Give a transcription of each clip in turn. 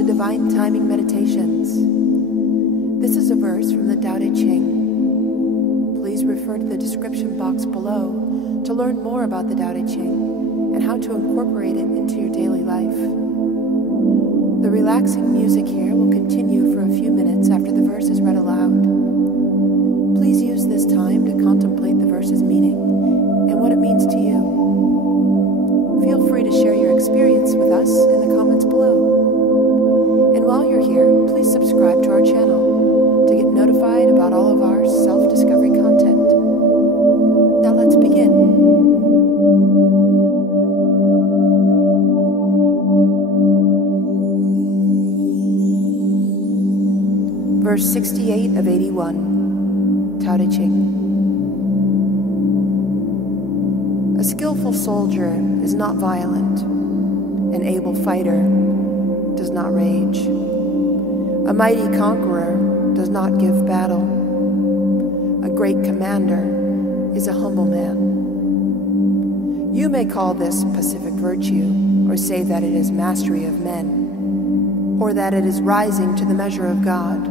to Divine Timing Meditations. This is a verse from the Tao Te Ching. Please refer to the description box below to learn more about the Tao Te Ching and how to incorporate it into your daily life. The relaxing music here will continue for a few minutes after the verse is read aloud. Please use this time to contemplate the verse's meaning and what it means to you. Feel free to share your experience with us in the comments below. And while you're here, please subscribe to our channel to get notified about all of our self-discovery content. Now let's begin. Verse 68 of 81, Tao Te Ching. A skillful soldier is not violent. An able fighter does not rage. A mighty conqueror does not give battle. A great commander is a humble man. You may call this pacific virtue, or say that it is mastery of men, or that it is rising to the measure of God,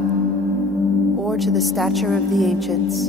or to the stature of the ancients.